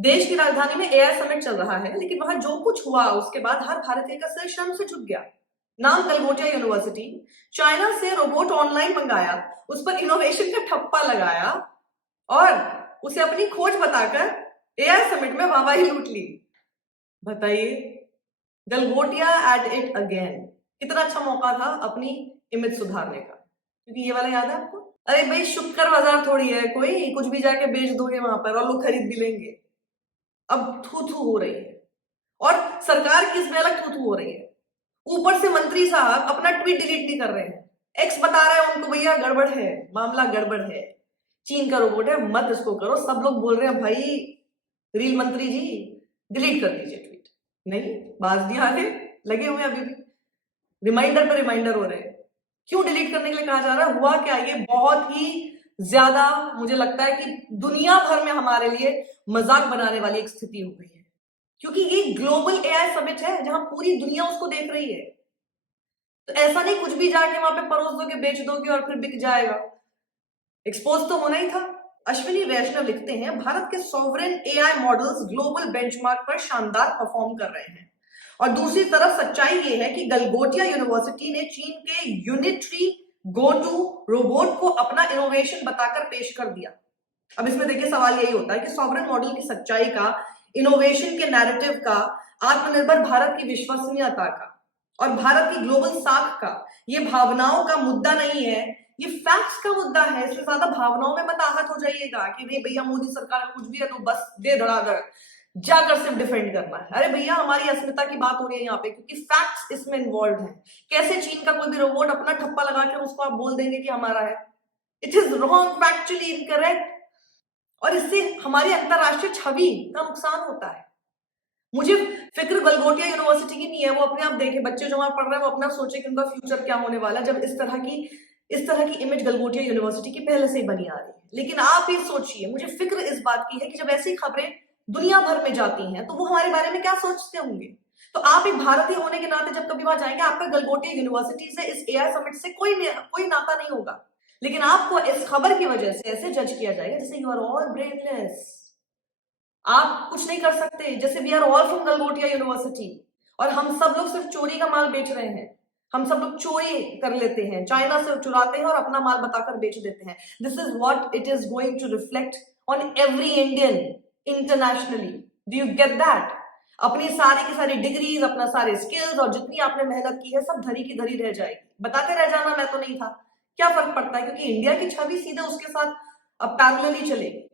देश की राजधानी में एआई समिट चल रहा है, लेकिन वहां जो कुछ हुआ उसके बाद हर भारतीय का सिर शर्म से झुक गया। नाम गलगोटिया यूनिवर्सिटी, चाइना से रोबोट ऑनलाइन मंगाया, उस पर इनोवेशन का ठप्पा लगाया और उसे अपनी खोज बताकर एआई समिट में वाहवाही लूट ली। बताइए, गलगोटिया एट इट अगेन। कितना अच्छा मौका था अपनी इमेज सुधारने का, क्योंकि ये वाला याद है आपको? अरे भाई, शुक्र बाजार थोड़ी है कोई, कुछ भी जाके बेच दोगे वहां पर और लोग खरीद भी लेंगे। अब थू थू हो रही है और सरकार की इसमें अलग थू थू हो रही है। ऊपर से मंत्री साहब अपना ट्वीट डिलीट नहीं कर रहे हैं। एक्स बता रहे हैं उनको, भैया गड़बड़ है, मामला गड़बड़ है, चीन का रोबोट है, मत इसको करो। सब लोग बोल रहे हैं भाई रील मंत्री जी डिलीट कर दीजिए ट्वीट। नहीं, बाज दिया आगे लगे हुए अभी भी रिमाइंडर पर रिमाइंडर हो रहे हैं। क्यों डिलीट करने के लिए कहा जा रहा है? हुआ क्या? ये बहुत ही ज्यादा मुझे लगता है कि दुनिया भर में हमारे लिए मजाक बनाने वाली एक स्थिति हो गई है, क्योंकि ये ग्लोबल एआई समिट है जहां पूरी दुनिया उसको देख रही है। तो ऐसा नहीं कुछ भी जाके वहां पे परोस दोगे, बेच दोगे और फिर बिक जाएगा। एक्सपोज तो होना ही था। अश्विनी वैष्णव लिखते हैं, भारत के sovereign AI models global benchmark पर शानदार परफॉर्म कर रहे हैं। और दूसरी तरफ सच्चाई ये है कि गलगोटिया यूनिवर्सिटी ने चीन के यूनिट्री गो टू रोबोट को अपना इनोवेशन बताकर पेश कर दिया। अब इसमें देखिए सवाल यही होता है कि सॉवरेन मॉडल की सच्चाई का, इनोवेशन के नैरेटिव का, आत्मनिर्भर भारत की विश्वसनीयता का और भारत की ग्लोबल साख का, ये भावनाओं का मुद्दा नहीं है, ये फैक्ट्स का मुद्दा है। इससे ज्यादा भावनाओं में मत आहत हो जाइएगा कि नहीं भैया मोदी सरकार का कुछ भी है तो बस दे धड़ाधड़ जाकर सिर्फ डिफेंड करना है। अरे भैया, हमारी अस्मिता की बात हो रही है यहाँ पे, क्योंकि फैक्ट्स इसमें इन्वॉल्व हैं। कैसे चीन का कोई भी रोबोट अपना ठप्पा लगा के उसको आप बोल देंगे कि हमारा है? It is wrong, factually incorrect. और इससे हमारी अंतरराष्ट्रीय छवि का नुकसान होता है। मुझे फिक्र गलगोटिया यूनिवर्सिटी की नहीं है, वो अपने आप देखे, बच्चे जो वहां पढ़ रहे हैं वो अपना सोचे कि उनका फ्यूचर क्या होने वाला है, जब इस तरह की इमेज गलगोटिया यूनिवर्सिटी की पहले से ही बनी आ रही है। लेकिन आप ये सोचिए, मुझे फिक्र इस बात की है कि जब ऐसी खबरें दुनिया भर में जाती हैं तो वो हमारे बारे में क्या सोचते होंगे। तो आप एक भारतीय होने के नाते जब कभी वहां जाएंगे, आपका गलगोटिया यूनिवर्सिटी से, इस एआई समिट से कोई नाता नहीं होगा। लेकिन आपको इस खबर की वजह से ऐसे जज किया जाएगा जैसे यू आर ऑल ब्रेनलेस, आप कुछ नहीं कर सकते, जैसे we are all from Galgotia university और हम सब लोग सिर्फ चोरी का माल बेच रहे हैं। हम सब लोग चोरी कर लेते हैं, चाइना से चुराते हैं और अपना माल बताकर बेच देते हैं। This is what it is going to reflect on every Indian internationally. Do you get that? अपनी सारी की सारी डिग्रीज, अपना सारे स्किल्स और जितनी आपने मेहनत की है सब धरी की धरी रह जाएगी। बताते रह जाना मैं तो नहीं था, क्या फर्क पड़ता है, क्योंकि इंडिया की छवि सीधे उसके साथ अब पैरेलली चलेगी।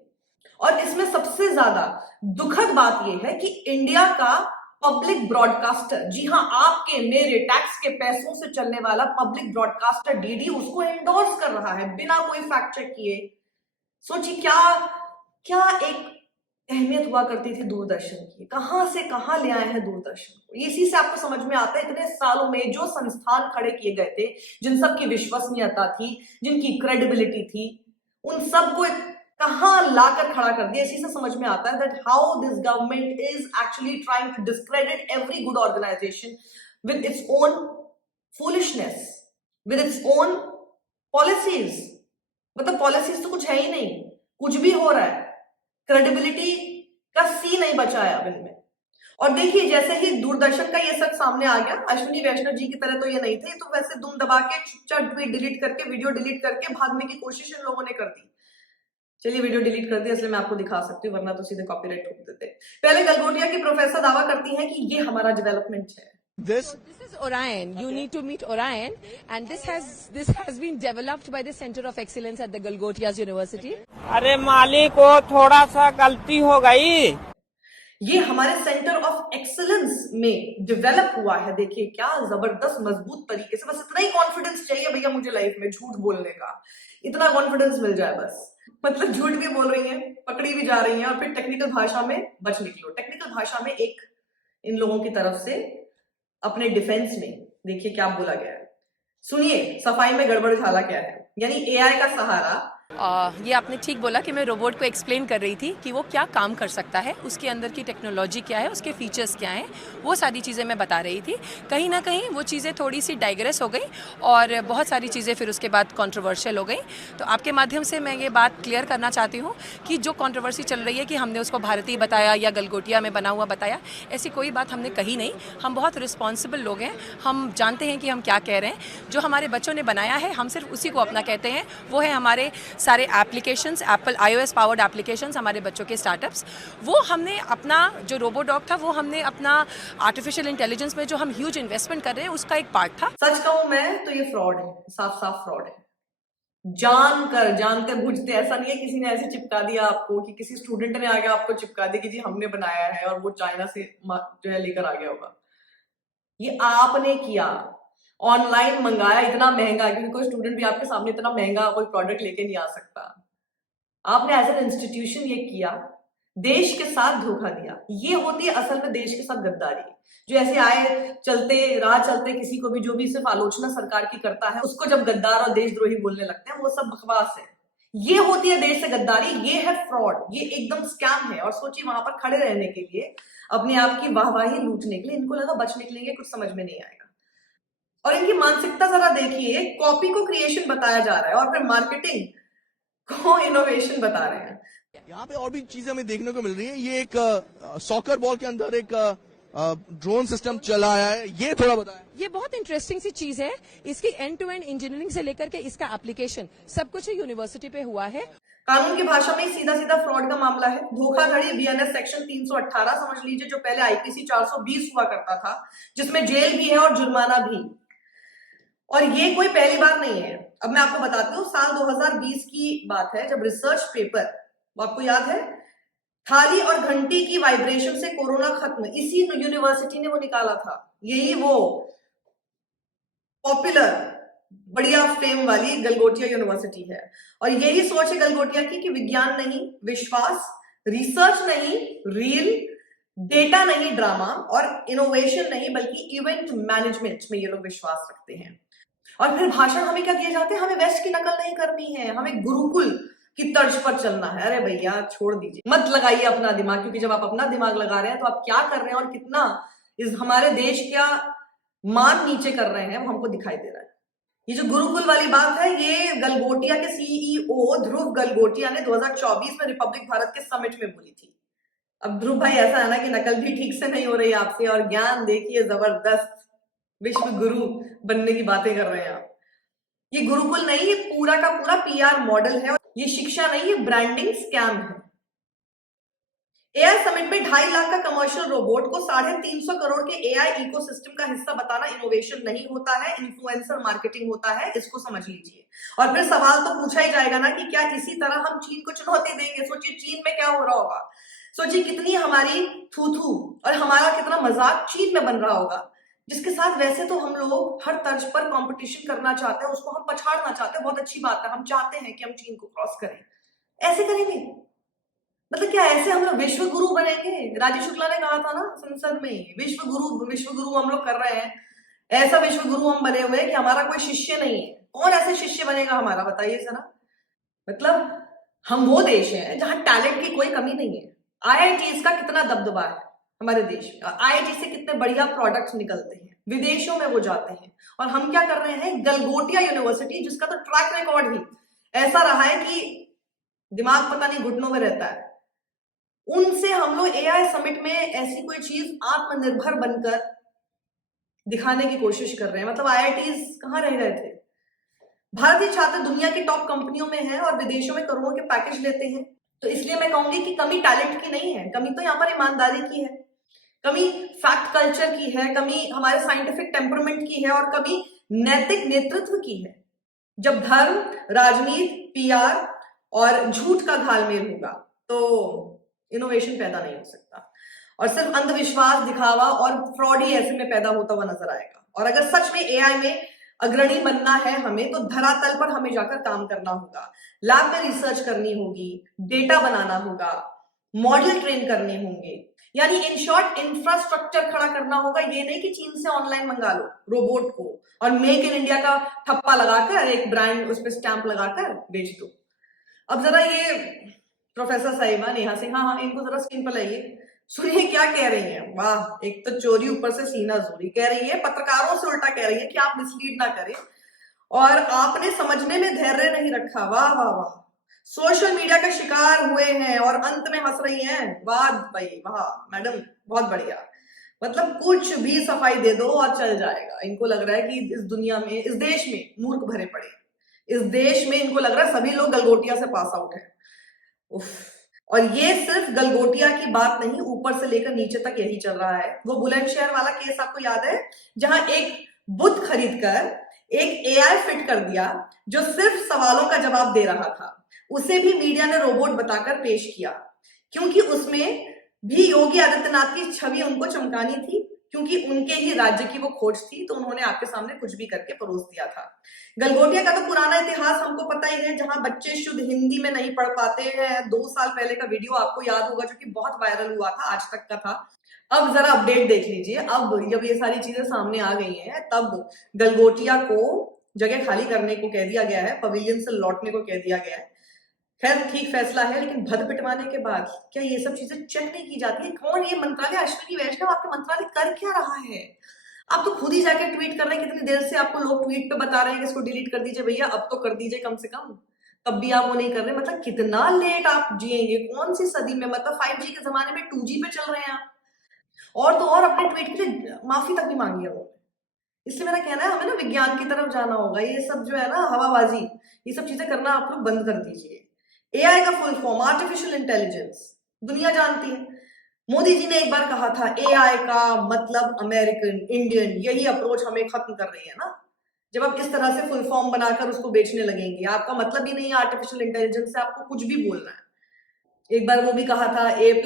और इसमें सबसे ज्यादा दुखद बात यह है कि इंडिया का पब्लिक ब्रॉडकास्टर, जी हां, आपके मेरे टैक्स के पैसों से चलने वाला पब्लिक ब्रॉडकास्टर डीडी उसको एंडोर्स कर रहा है बिना कोई फैक्ट चेक किए। सोचिए क्या क्या एक अहमियत हुआ करती थी दूरदर्शन की, कहां से कहां ले आए हैं दूरदर्शन को। इसी से आपको समझ में आता है इतने सालों में जो संस्थान खड़े किए गए थे, जिन सब की विश्वसनीयता थी, जिनकी क्रेडिबिलिटी थी, उन सबको कहां लाकर खड़ा कर दिया। इसी से समझ में आता है that how this government is actually trying to discredit every good organisation with its own foolishness, with its own policies. मतलब पॉलिसीज तो कुछ है ही नहीं, कुछ भी हो रहा है, क्रेडिबिलिटी का सी नहीं बचा है अब इनमें। और देखिए, जैसे ही दूरदर्शन का ये सब सामने आ गया, अश्विनी वैष्णव जी की तरह तो ये नहीं थे, तो वैसे दुम दबा के चुपचाप ट्वीट डिलीट करके, वीडियो डिलीट करके भागने की कोशिश इन लोगों ने कर दी। चलिए वीडियो डिलीट कर दी, इसलिए मैं आपको दिखा सकती हूँ, वरना तो सीधे कॉपीराइट ठोक देते। पहले गलगोटिया की प्रोफेसर दावा करती हैं कि ये हमारा डेवलपमेंट है। This is Orion. You need to meet Orion, and this has been developed by the Center of Excellence at the Galgotias University. अरे मालिक, को थोड़ा सा गलती हो गई। ये हमारे सेंटर ऑफ एक्सीलेंस में डेवलप हुआ है। देखिए क्या जबरदस्त मजबूत तरीके से, बस इतना ही कॉन्फिडेंस चाहिए भैया मुझे लाइफ में झूठ बोलने का, इतना कॉन्फिडेंस मिल जाए बस। मतलब झूठ भी बोल रही हैं, पकड़ी भी जा रही हैं और फिर टेक्निकल भाषा में बच निकलो। टेक्निकल भाषा में एक इन लोगों की तरफ से अपने डिफेंस में देखिए क्या बोला गया है, सुनिए। सफाई में गड़बड़ झाला क्या है, यानी एआई का सहारा ये आपने ठीक बोला कि मैं रोबोट को एक्सप्लेन कर रही थी कि वो क्या काम कर सकता है, उसके अंदर की टेक्नोलॉजी क्या है, उसके फीचर्स क्या हैं, वो सारी चीज़ें मैं बता रही थी। कहीं ना कहीं वो चीज़ें थोड़ी सी डाइग्रेस हो गई और बहुत सारी चीज़ें फिर उसके बाद कंट्रोवर्शियल हो गई। तो आपके माध्यम से मैं ये बात क्लियर करना चाहती हूँ कि जो कंट्रोवर्सी चल रही है कि हमने उसको भारतीय बताया या गलगोटिया में बना हुआ बताया, ऐसी कोई बात हमने कही नहीं। हम बहुत रिस्पॉन्सिबल लोग हैं, हम जानते हैं कि हम क्या कह रहे हैं। जो हमारे बच्चों ने बनाया है हम सिर्फ उसी को अपना कहते हैं, वो है हमारे सारे applications, Apple iOS powered applications, हमारे बच्चों के स्टार्टअप्स। वो हमने अपना जो रोबोडॉग था वो हमने अपना आर्टिफिशियल इंटेलिजेंस में जो हम ह्यूज इन्वेस्टमेंट कर रहे हैं उसका एक पार्ट था। सच कहूं मैं तो ये फ्रॉड है, साफ साफ फ्रॉड है। जानते बूझते, ऐसा नहीं है किसी ने ऐसे चिपका दिया आपको कि किसी स्टूडेंट ने आगे आपको चिपका दिया कि जी हमने बनाया है और वो चाइना से जो है लेकर आ गया होगा। ये आपने किया, ऑनलाइन मंगाया इतना महंगा, क्योंकि कोई स्टूडेंट भी आपके सामने इतना महंगा कोई प्रोडक्ट लेके नहीं आ सकता। आपने एज एन इंस्टीट्यूशन ये किया, देश के साथ धोखा दिया। ये होती है असल में देश के साथ गद्दारी। जो ऐसे आए चलते राह चलते किसी को भी जो भी सिर्फ आलोचना सरकार की करता है उसको जब गद्दार और देशद्रोही बोलने लगते हैं, वो सब बकवास है। ये होती है देश से गद्दारी, ये है फ्रॉड, ये एकदम स्कैम है। और सोचिए वहां पर खड़े रहने के लिए, अपने आप की वाहवाही लूटने के लिए, इनको लगा बचने के लिए कुछ समझ में नहीं आएगा। और इनकी मानसिकता जरा देखिए, कॉपी को क्रिएशन बताया जा रहा है और फिर मार्केटिंग को इनोवेशन बता रहे हैं। यहाँ पे और भी चीजें हमें देखने को मिल रही है। ये एक सॉकर बॉल के अंदर एक ड्रोन सिस्टम चला है, ये थोड़ा बताएं। ये बहुत इंटरेस्टिंग सी चीज है। इसकी एंड टू एंड इंजीनियरिंग से लेकर के इसका एप्लीकेशन सब कुछ यूनिवर्सिटी पे हुआ है। कानून की भाषा में सीधा सीधा फ्रॉड का मामला है। धोखाधड़ी बीएनएस सेक्शन 318 समझ लीजिए, जो पहले आईपीसी 420 हुआ करता था, जिसमें जेल भी है और जुर्माना भी। और ये कोई पहली बार नहीं है। अब मैं आपको बताती हूँ, साल 2020 की बात है जब रिसर्च पेपर, वो आपको याद है, थाली और घंटी की वाइब्रेशन से कोरोना खत्म, इसी यूनिवर्सिटी ने वो निकाला था। यही वो पॉपुलर बढ़िया फेम वाली गलगोटिया यूनिवर्सिटी है। और यही सोच है गलगोटिया की कि विज्ञान नहीं विश्वास, रिसर्च नहीं रील, डेटा नहीं ड्रामा, और इनोवेशन नहीं बल्कि इवेंट मैनेजमेंट में ये लोग विश्वास रखते हैं। और फिर भाषण हमें क्या दिए जाते हैं, हमें वेस्ट की नकल नहीं करनी है, हमें गुरुकुल की तर्ज पर चलना है। अरे भैया छोड़ दीजिए, मत लगाइए अपना दिमाग, क्योंकि जब आप अपना दिमाग लगा रहे हैं तो आप क्या कर रहे हैं और कितना इस हमारे देश का मान नीचे कर रहे हैं वो हमको दिखाई दे रहा है। ये जो गुरुकुल वाली बात है, ये गलगोटिया के सीईओ ध्रुव गलगोटिया ने 2024 में रिपब्लिक भारत के समिट में बोली थी। अब ध्रुव भाई ऐसा है ना कि नकल भी ठीक से नहीं हो रही आपसे, और ज्ञान देखिए जबरदस्त, विश्व गुरु बनने की बातें कर रहे हैं आप। ये गुरुकुल नहीं, ये पूरा का पूरा पीआर मॉडल है। ये शिक्षा नहीं, ये ब्रांडिंग स्कैम है। एआई समिट में 2.5 लाख का कमर्शियल रोबोट को 350 करोड़ के एआई इकोसिस्टम का हिस्सा बताना इनोवेशन नहीं होता है, इन्फ्लुएंसर मार्केटिंग होता है, इसको समझ लीजिए। और फिर सवाल तो पूछा ही जाएगा ना कि क्या इसी तरह हम चीन को चुनौती देंगे? सोचिए चीन में क्या हो रहा होगा, सोचिए कितनी हमारी थू थू और हमारा कितना मजाक चीन में बन रहा होगा, जिसके साथ वैसे तो हम लोग हर तर्ज पर कंपटीशन करना चाहते हैं, उसको हम पछाड़ना चाहते हैं। बहुत अच्छी बात है, हम चाहते हैं कि हम चीन को क्रॉस करें। ऐसे करेंगे मतलब क्या ऐसे हम लोग विश्व गुरु बनेंगे? राजीव शुक्ला ने कहा था ना संसद में, विश्व गुरु हम लोग कर रहे हैं। ऐसा विश्व गुरु हम बने हुए हैं कि हमारा कोई शिष्य नहीं है। कौन ऐसे शिष्य बनेगा हमारा, बताइए जरा। मतलब हम वो देश है जहां टैलेंट की कोई कमी नहीं है। आईआईटीज का कितना दबदबा है हमारे देश में, आईआईटी से कितने बढ़िया प्रोडक्ट्स निकलते हैं, विदेशों में वो जाते हैं। और हम क्या कर रहे हैं, गलगोटिया यूनिवर्सिटी जिसका तो ट्रैक रिकॉर्ड ही ऐसा रहा है कि दिमाग पता नहीं घुटनों में रहता है, उनसे हम लोग एआई समिट में ऐसी कोई चीज आत्मनिर्भर बनकर दिखाने की कोशिश कर रहे हैं। मतलब आईआईटीज कहां रह गए थे? भारतीय छात्र दुनिया की टॉप कंपनियों में हैं और विदेशों में करोड़ों के पैकेज लेते हैं। तो इसलिए मैं कहूंगी कि कमी टैलेंट की नहीं है, कमी तो यहाँ पर ईमानदारी की है, कमी फैक्ट कल्चर की है, कमी हमारे साइंटिफिक टेम्परमेंट की है, और कमी नैतिक नेतृत्व की है। जब धर्म, राजनीति, पीआर और झूठ का घालमेल होगा तो इनोवेशन पैदा नहीं हो सकता, और सिर्फ अंधविश्वास, दिखावा और फ्रॉड ही ऐसे में पैदा होता हुआ नजर आएगा। और अगर सच में एआई में अग्रणी बनना है हमें, तो धरातल पर हमें जाकर काम करना होगा, लैब में रिसर्च करनी होगी, डेटा बनाना होगा, मॉडल ट्रेन करने होंगे, यानी इन शॉर्ट इंफ्रास्ट्रक्चर खड़ा करना होगा। ये नहीं कि चीन से ऑनलाइन मंगा लो रोबोट को और मेक इन इंडिया का ठप्पा लगाकर एक ब्रांड उस पर स्टैंप लगाकर बेच दो। अब जरा ये प्रोफेसर साहिबा नेहा सिंह, हाँ इनको जरा स्क्रीन पर लाइए, सुनिए क्या कह रही हैं। वाह, एक तो चोरी ऊपर से सीना जोरी, कह रही है पत्रकारों से उल्टा कह रही है कि आप मिसलीड ना करें और आपने समझने में धैर्य नहीं रखा। वाह वाह वाह, सोशल मीडिया का शिकार हुए हैं और अंत में हंस रही हैं। वाह भाई वाह मैडम, बहुत बढ़िया। मतलब कुछ भी सफाई दे दो और चल जाएगा। इनको लग रहा है कि इस दुनिया में, इस देश में मूर्ख भरे पड़े, इस देश में इनको लग रहा है सभी लोग गलगोटिया से पास आउट है। उफ। और ये सिर्फ गलगोटिया की बात नहीं, ऊपर से लेकर नीचे तक यही चल रहा है। वो बुलंदशहर वाला केस आपको याद है, जहां एक बुत खरीद कर एक एआई फिट कर दिया जो सिर्फ सवालों का जवाब दे रहा था, उसे भी मीडिया ने रोबोट बताकर पेश किया, क्योंकि उसमें भी योगी आदित्यनाथ की छवि उनको चमकानी थी, क्योंकि उनके ही राज्य की वो खोज थी, तो उन्होंने आपके सामने कुछ भी करके परोस दिया था। गलगोटिया का तो पुराना इतिहास हमको पता ही है, जहां बच्चे शुद्ध हिंदी में नहीं पढ़ पाते हैं। 2 साल पहले का वीडियो आपको याद होगा जो कि बहुत वायरल हुआ था, आज तक का था। अब जरा अपडेट देख लीजिए, अब जब ये सारी चीजें सामने आ गई हैं तब गलगोटिया को जगह खाली करने को कह दिया गया है, पवेलियन से लौटने को कह दिया गया है। खैर ठीक फैसला है, लेकिन भद पिटवाने के बाद क्या ये सब चीजें चेक नहीं की जाती है? कौन ये मंत्रालय, अश्विनी वैष्णव आपके मंत्रालय कर क्या रहा है? आप तो खुद ही जाके ट्वीट कर रहे हैं, कितनी देर से आपको लोग ट्वीट पे बता रहे हैं कि इसको डिलीट कर दीजिए भैया, अब तो कर दीजिए कम से कम, तब भी आप वो नहीं कर रहे। मतलब कितना लेट आप जिएंगे, कौन सी सदी में? मतलब 5G के जमाने में 2G पे चल रहे हैं आप। और तो और अपने ट्वीट के लिए माफी तक भी मांगी है उन्होंने। इसलिए मेरा कहना है हमें ना विज्ञान की तरफ जाना होगा। ये सब जो है ना हवाबाजी, ये सब चीजें करना आप लोग बंद कर दीजिए। एआई का फुल फॉर्म आर्टिफिशियल इंटेलिजेंस, दुनिया जानती है। मोदी जी ने एक बार कहा था एआई का मतलब अमेरिकन, इंडियन, यही अप्रोच हमें खत्म कर रही है ना। जब आप इस तरह से फुल फॉर्म बनाकर उसको बेचने लगेंगे, आपका मतलब ही नहीं है आर्टिफिशियल इंटेलिजेंस से आपको कुछ भी बोलना है। एक बार वो भी कहा था a+b²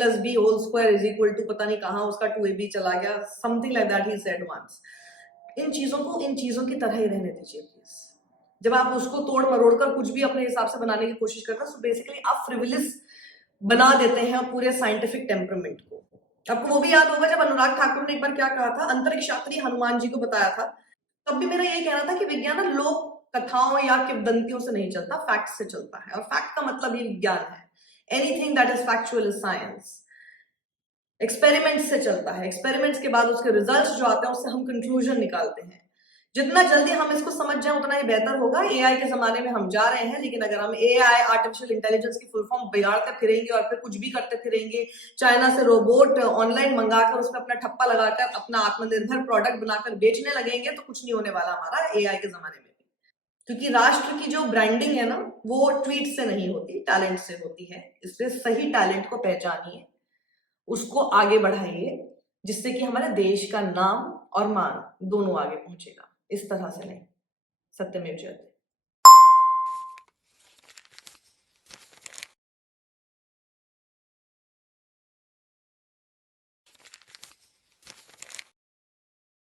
= पता नहीं कहां उसका 2ab चला गया, something like that he said once. इन चीजों की तरह ही रहने दीजिए प्लीज। जब आप उसको तोड़ मरोड़ कर कुछ भी अपने हिसाब से बनाने की कोशिश करते हैं, तो बेसिकली आप फ्रिवलिस बना देते हैं पूरे साइंटिफिक टेम्परामेंट को। आपको वो भी याद होगा जब अनुराग ठाकुर ने एक बार क्या कहा था, अंतरिक्ष यात्री हनुमान जी को बताया था, तब भी मेरा ये कहना था कि विज्ञान लोक कथाओं या किंवदंतियों से नहीं चलता, फैक्ट से चलता है। और फैक्ट का मतलब ये विज्ञान है। Anything that is factual is science. Experiments से चलता है, एक्सपेरिमेंट्स के बाद उसके रिजल्ट्स जो आते हैं उससे हम कंक्लूजन निकालते हैं। जितना जल्दी हम इसको समझ जाए उतना ही बेहतर होगा। एआई के जमाने में हम जा रहे हैं, लेकिन अगर हम एआई, आर्टिफिशियल इंटेलिजेंस की फुल फॉर्म बिगाड़ते फिरेंगे और फिर कुछ भी करते फिरेंगे, चाइना से रोबोट ऑनलाइन मंगाकर उसमें अपना ठप्पा लगाकर अपना आत्मनिर्भर प्रोडक्ट बनाकर बेचने लगेंगे, तो कुछ नहीं होने वाला हमारा एआई के जमाने में। क्योंकि राष्ट्र की जो ब्रांडिंग है ना, वो ट्वीट से नहीं होती, टैलेंट से होती है। इसलिए सही टैलेंट को पहचानिए, उसको आगे बढ़ाइए, जिससे कि हमारे देश का नाम और मान दोनों आगे पहुंचेगा। इस तरह से नहीं, सत्यमेव जयते।